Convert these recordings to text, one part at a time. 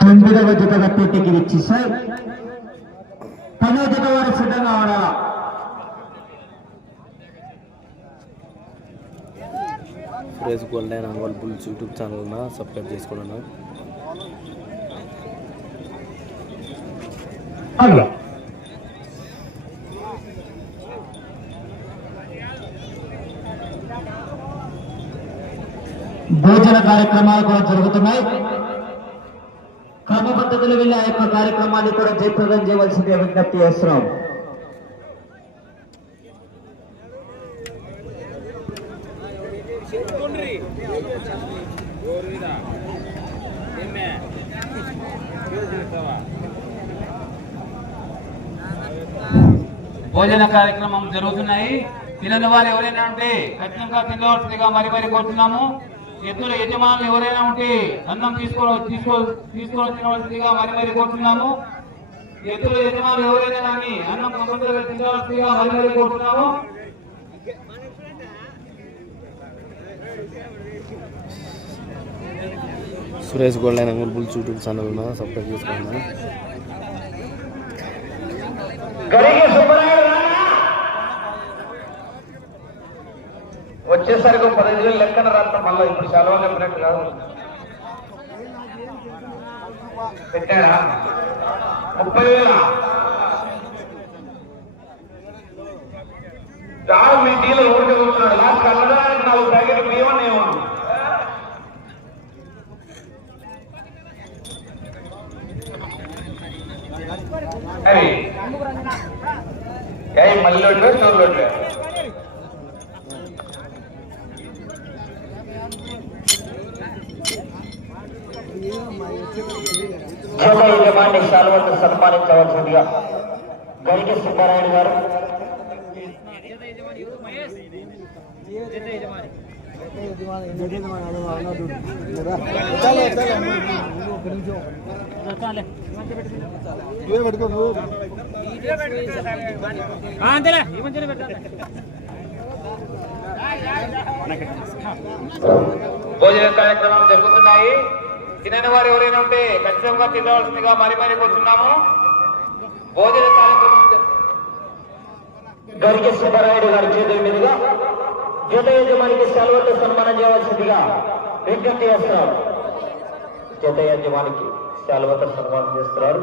తొమ్మిదవ జతగా పోటీకి వచ్చేసాయి. పదో జత వారు సిద్ధంగా ఆడాలా Suresh gold and Ongole bulls YouTube ఛానల్ನ subscribe చేసుకోండి అలా. భోజన కార్యక్రమాలు కూడా జరుగుతున్నాయి. క్రమ పద్ధతిలో వెళ్ళి ఆ యొక్క కార్యక్రమాన్ని కూడా జయప్రదం చేయవలసిందే విజ్ఞప్తి చేస్తున్నాం. భోజన కార్యక్రమం జరుగుతున్నాయి. పిల్లల వారు ఎవరైనా ఉంటే ఖచ్చితంగా తినవలసిందిగా మరి మరి కోరుతున్నాము. ఎద్దుల యజమానులు ఎవరైనా ఉంటే అన్నం తీసుకో తీసుకో తీసుకొని తినవలసిందిగా మరి మరి కోరుతున్నాము. ఎద్దుల యజమానులు ఎవరైనా కానీ అన్నం కంపల్సరీగా తినవలసిందిగా మరి మరి కోరుతున్నాము. సురేష్ గోల్డ్ అయిన అంగోల్ బుల్స్ యూట్యూబ్ ఛానల్న సబ్స్క్రైబ్ చేసుకోండి మళ్ళీ ఇప్పుడు సెలవు చెప్పినట్టు కాదు పెట్టారా ముప్పై వేల చాలు మీ డీలర్ ఊరికే కూర్చున్నాడు లాస్ట్ కళ్ళడానికి నాలుగు ప్యాకెట్ బియ్యం ఏమో అరే ఏ మళ్ళీ చోరు శాల్వతో సన్మానించవలసిందిగా గరిక సుబ్బారాయుడు గారు. భోజన కార్యక్రమం జరుగుతున్నాయి. తినని వారు ఎవరైనా ఉంటే ఖచ్చితంగా తినవలసిందిగా మరి మరి కోరుతున్నాము భోజన కార్యక్రమం జ- గరిక సుబ్బారాయుడు గారి చేతుల మీదుగా జత యజమానికి సెలవుతో సన్మానం చేయవలసిందిగా విజ్ఞప్తి చేస్తున్నారు జత యజమానికి సెలవుతో సన్మానం చేస్తున్నారు.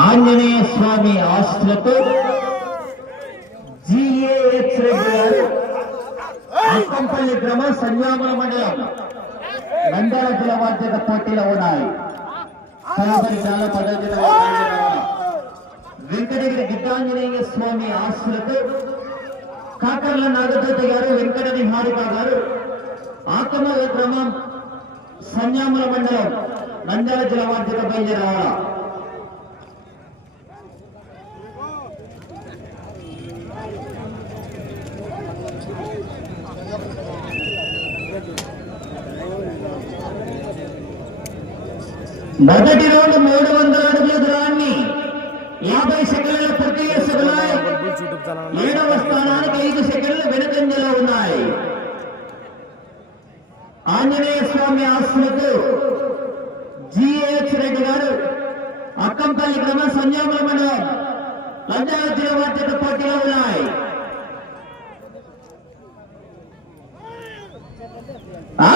ఆంజనేయ స్వామి ఆస్తులతో జిఏహెచ్ రెడ్డి గారు అక్కంపల్లి గ్రామ సంయామల మండలం నంద్యాల జిల్లా బాధ్యత పోటీలో ఉన్నాయి తదుపరి జాల పద్ధతిలో వెంకటగిరి గిద్దాంజనేయ స్వామి ఆస్తులకు కాకర్ల నాగజ్యోతి గారు వెంకట నిహారిక గారు ఆకమల గ్రామం సంయామల మండలం నంద్యాల జిల్లా బాధ్యత బయలుదేరావాలా మొదటి రోజు మూడు వందల అడుగుల దూరాన్ని యాభై సెకండ్ల పూర్తి చేసుకున్నాయి ఏడవ స్థానానికి ఐదు సెకండ్లు వెనుకంజలో ఉన్నాయి. ఆంజనేయ స్వామి ఆశ్రమకు జిహెచ్ రెడ్డి గారు అక్కంపల్లి గ్రామ సంజామ మండలం లంజావతి పార్టీలో పోటీలో ఉన్నాయి ఆ!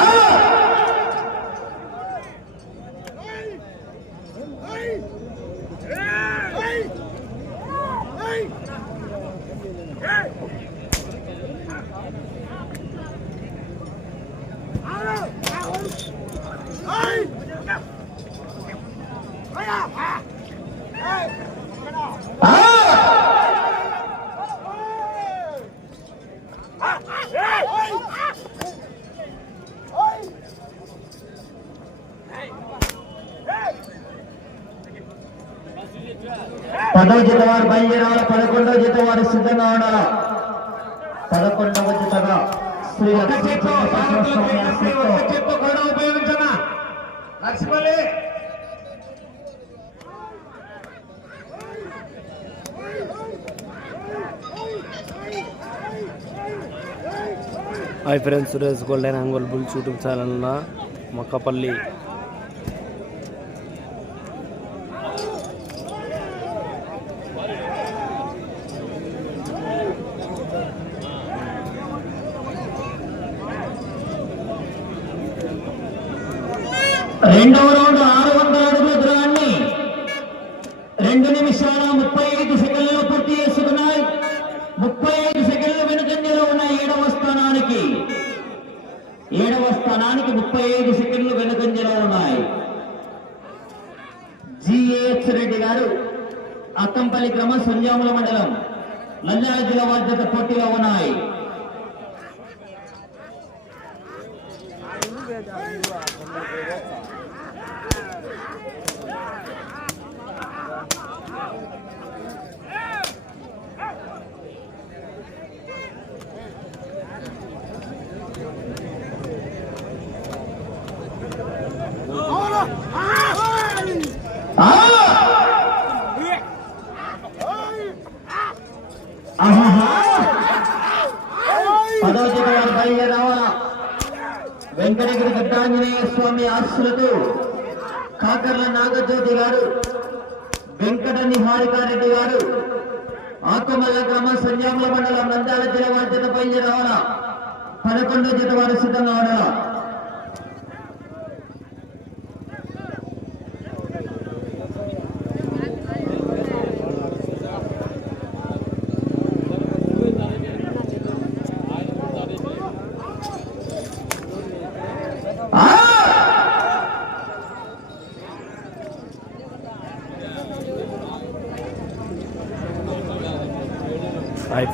పదవ జత వారు బయలుదేరాలి పదకొండవ జత వారు సిద్ధంగా ఉండాలి? పదకొండవ జతగా Shri Narsipalli hi friends Suresh golden Ongole bulls YouTube channel Mokkapalli రెండవ రౌండ్ ఆరు వందల అడుగుల దూరాన్ని రెండు నిమిషాల ముప్పై ఐదు సెకండ్లు పూర్తి చేసుకున్నాయి. ముప్పై ఐదు సెకండ్లు వెనుకంజలో ఉన్న ఏడవ స్థానానికి ఏడవ స్థానానికి ముప్పై ఐదు సెకండ్లు వెనుకంజలో ఉన్నాయి. జిహెచ్ రెడ్డి గారు అక్కంపల్లి క్రమ సంజాముల మండలం నంద్యాల జిల్లా బాధ్యత పోటీలో ఉన్నాయి. పదవ జత పైగా బయలుదేరావాలా వెంకటగిరి గడ్డాంజనేయ స్వామి ఆశులతో కాకర్ల నాగజ్యోతి గారు వెంకట నిహారికారెడ్డి గారు ఆకుమల్ల గ్రామ సంజాముల మండలం నంద్యాల జిల్లా వారి జత బయలుదేరావాలా పదకొండో జత వారు సిద్ధంగా ఉండాలా?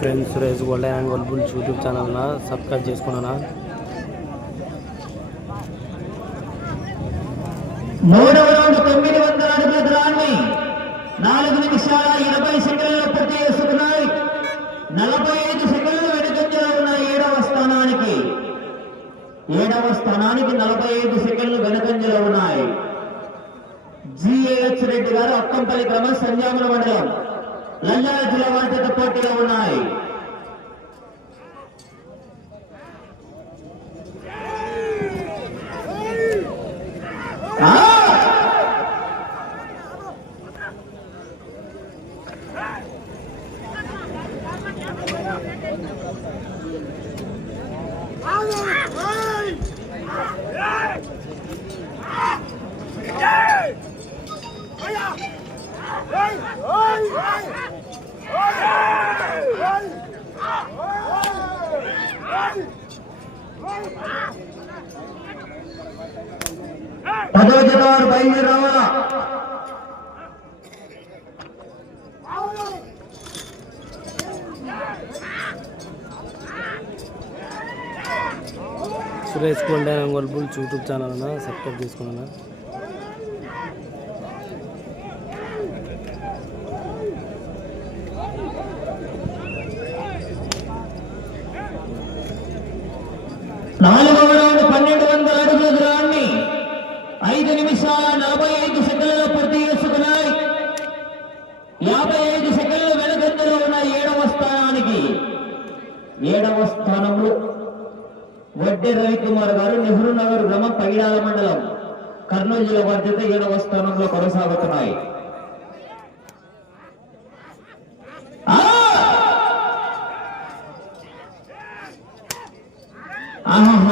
Friends Suresh golden Ongole bulls YouTube channel subscribe చేసుకున్నానా మూడవ రౌండ్ తొమ్మిది వందల అడుగుల దూరాన్ని నాలుగు నిమిషాల ఎనభై సెకండ్లు పూర్తి చేసుకున్నాయి. నలభై ఐదు సెకండ్లు వెనుకంజలో ఉన్నాయి ఏడవ స్థానానికి ఏడవ స్థానానికి నలభై ఐదు సెకండ్లు వెనుకంజలో ఉన్నాయి. జిఏహెచ్ రెడ్డి గారు అక్కంపల్లి గ్రామ సంజాముల మండలం. లంజాల జిల్లా వారితో పోటీలో ఉన్నాయి. బయలుదేరి రావాలా Suresh golden Ongole bulls YouTube channel subscribe చేసుకున్నానా? నాలుగవ రౌండ్ పన్నెండు వందల అడుగుల దూరాన్ని ఐదు నిమిషాల నలభై ఐదు సెకండ్లలో పూర్తి చేసుకున్నాయి. యాభై ఐదు సెకండ్లు వెనుకంజలో ఉన్న ఏడవ స్థానానికి. ఏడవ స్థానంలో వడ్డె రవికుమార్ గారు నెహ్రూ నగర్ గ్రామం పగిడాల మండలం కర్నూలు జిల్లా బాధ్యత ఏడవ స్థానంలో కొనసాగుతున్నాయి. ఆహా!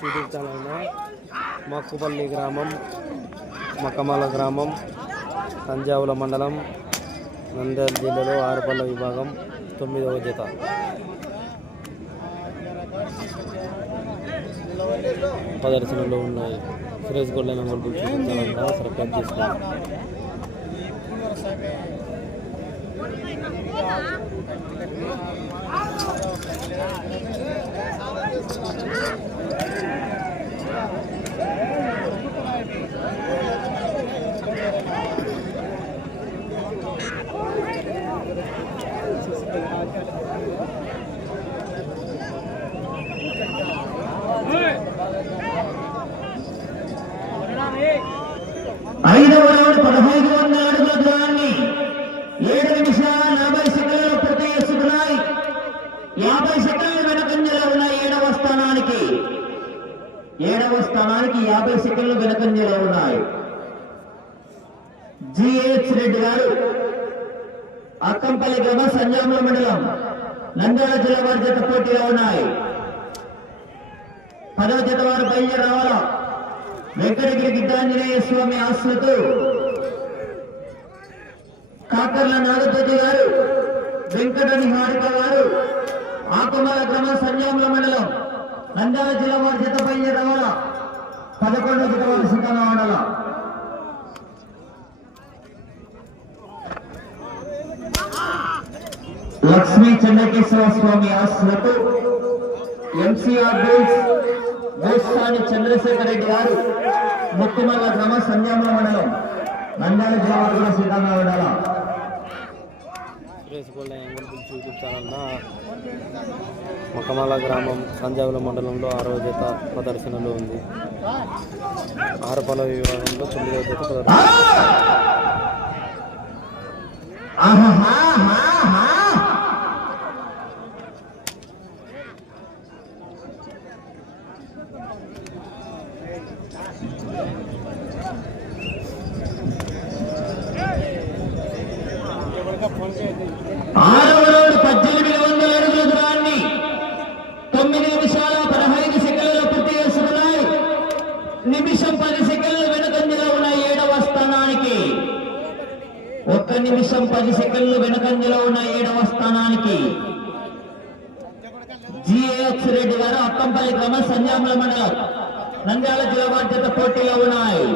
చూపిస్తానన్నా మక్కుపల్లి గ్రామం మకమల గ్రామం తంజావుల మండలం నంద్యాల జిల్లాలో ఆరుపల్ల విభాగం తొమ్మిదవ జత. ప్రదర్శనలో ఉన్నాయి Suresh golden number bulls YouTube చేసుకోండి ఐదవ రౌండ్ పదహైదు వందల అడుగుల దూరాన్ని ఏడు నిమిషాల నలభై సెకండ్లు పూర్తి చేసుకున్నాయి యాభై సెకండ్లు వెనకంజలో ఉన్నాయి ఏడవ స్థానానికి ఏడవ స్థానానికి యాభై సెకండ్లు వెనకంజలో ఉన్నాయి. జిహెచ్ రెడ్డి గారు అక్కంపల్లి గ్రామ సంజాముల మండలం నంద్యాల జిల్లా వారి జత పోటీలో ఉన్నాయి. పదవ జత వారు బయలుదేరి రావాలా? వెంకటగిరి గిద్దాంజనేయ స్వామి ఆశ్రతు కాకర్ల నాగజ్యోతి గారు వెంకట నిహారిక గారు ఆకుమల గ్రామ సంజాముల మండలం నంద్యాల జిల్లా వారి జత బయలుదేరి రావాలా? పదకొండు జత వారు సిద్ధంగా లక్ష్మీ చెన్నకేశ్వర స్వామి ఆశ్రతు ఎంసీఆర్ బిల్స్ గోస్వామి చంద్రశేఖర్ రెడ్డి గారు ముత్తుమల్ల గ్రామ సంజాముల మండలం. నంద్యాల జిల్లా వారు కూడా సిద్ధంగా ఉండాలా సురేష్ గోల్డెన్ యూట్యూబ్ ఛానల్న మకమాల గ్రామం సంజావుల మండలంలో ఆరవ జత ప్రదర్శనలో ఉంది. ఆరపల విభాగంలో తొమ్మిదవ జత ప్రదర్శన ఆహాహాహాహా. ఆరవ రౌండ్ పద్దెనిమిది వందల అడుగుల దూరాన్ని తొమ్మిది నిమిషాల పదహైదు సెకండ్లలో పూర్తి చేసుకున్నాయి నిమిషం పది సెకండ్లు వెనుకంజలో ఉన్నాయి ఏడవ స్థానానికి ఒక్క నిమిషం పది సెకండ్లు వెనుకంజలో ఉన్న ఏడవ స్థానానికి జిఏహెచ్ రెడ్డి గారు అక్కంపల్లి గ్రామ సంజాముల మండలం నంద్యాల జిల్లా బాధ్యత పోటీలో ఉన్నాయి.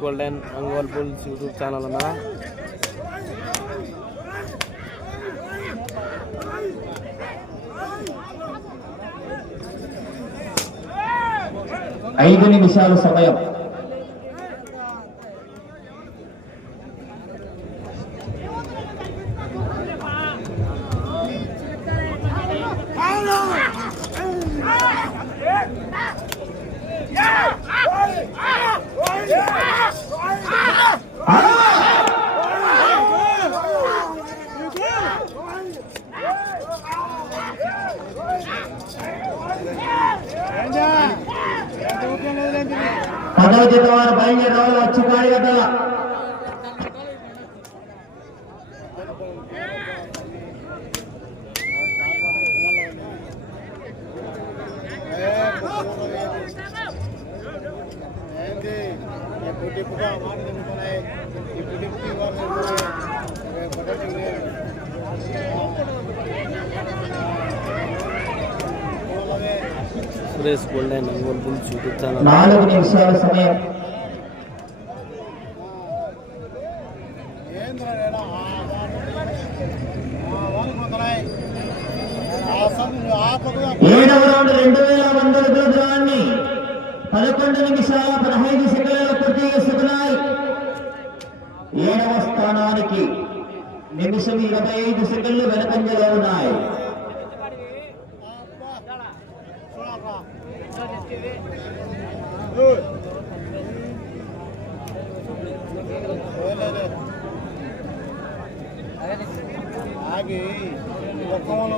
Golden Ongole bulls YouTube channel ఉన్నా ఐదు నిమిషాల సమయం పదవ జత వారు బయలుదేరి రావాలి వచ్చి కార్యకర్తల Suresh golden Ongole bulls YouTube విషయాల సమయం. ఏడవ రౌండ్ రెండు వేల వంద అడుగుల దూరాన్ని పదకొండు నిమిషాల పదహైదు సెకండ్ల పూర్తి చేసుకున్నాయి. ఏడవ స్థానానికి నిమిషం ఇరవై ఐదు సెకండ్లు వెనకంజలో ఉన్నాయి. అవి ఒక్క వాళ్ళ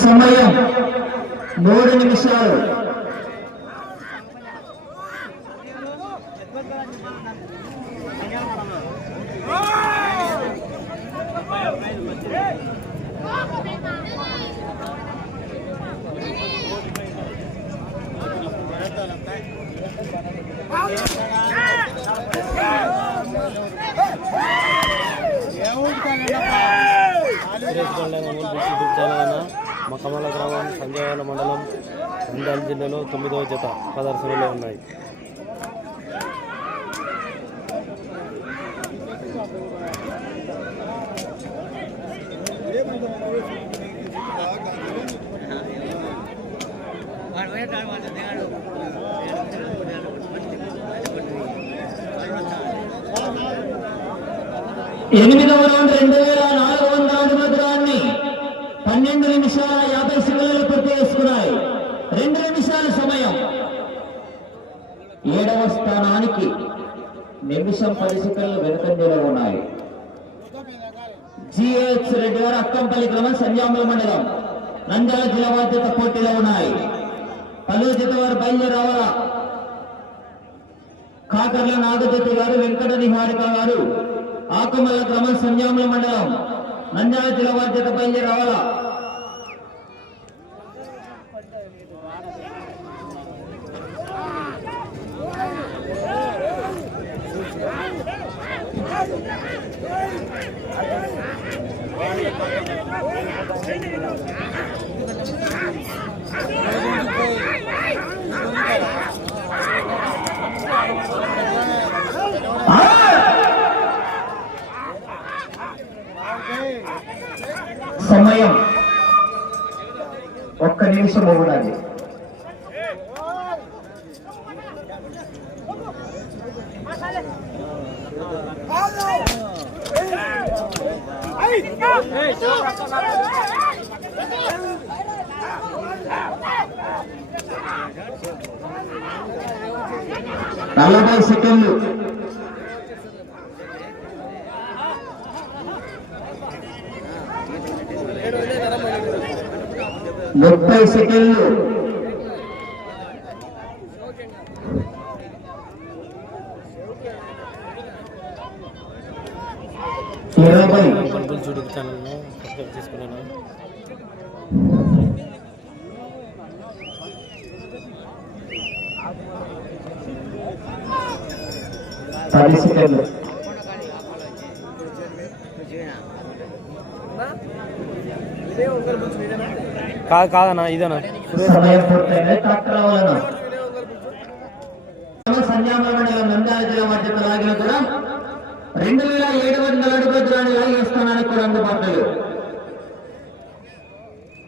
సమయం మూడు నిమిషాలు. మకమల గ్రామం సంజయవాడ మండలం నంద్యాల జిల్లాలో తొమ్మిదవ జత ప్రదర్శనలో ఉన్నాయి. ఎనిమిదవ రౌండ్ రెండు వేల నాలుగు వందల అడుగుల దూరాన్ని పన్నెండు నిమిషాల యాభై సెకండ్లు పూర్తి చేసుకున్నాయి. రెండు నిమిషాల సమయం. ఏడవ స్థానానికి నిమిషం పది సెకండ్లు వెనుకంజలో ఉన్నాయి. జిహెచ్ రెడ్డి గారు అక్కంపల్లి గ్రామం సంజాముల మండలం. నంద్యాల జిల్లా బాధ్యత పోటీలో ఉన్నాయి. పలు జత వారు బయలుదేరి కాకర్ల నాగజ్యోతి గారు వెంకట నిహారిక గారు ఆకుమల్ల గ్రామం సంజాముల మండలం నంద్యాల జిల్లా బాధ్యత బయలుదేరి రావాలా సమయం ఒక్క నిమిషం ఉండాలి నలభై సెకండ్లు. ముప్పై సెకండ్లు. ఇరవై. పది సెకండ్లు. కాదు కాదన్నా ఇదేనా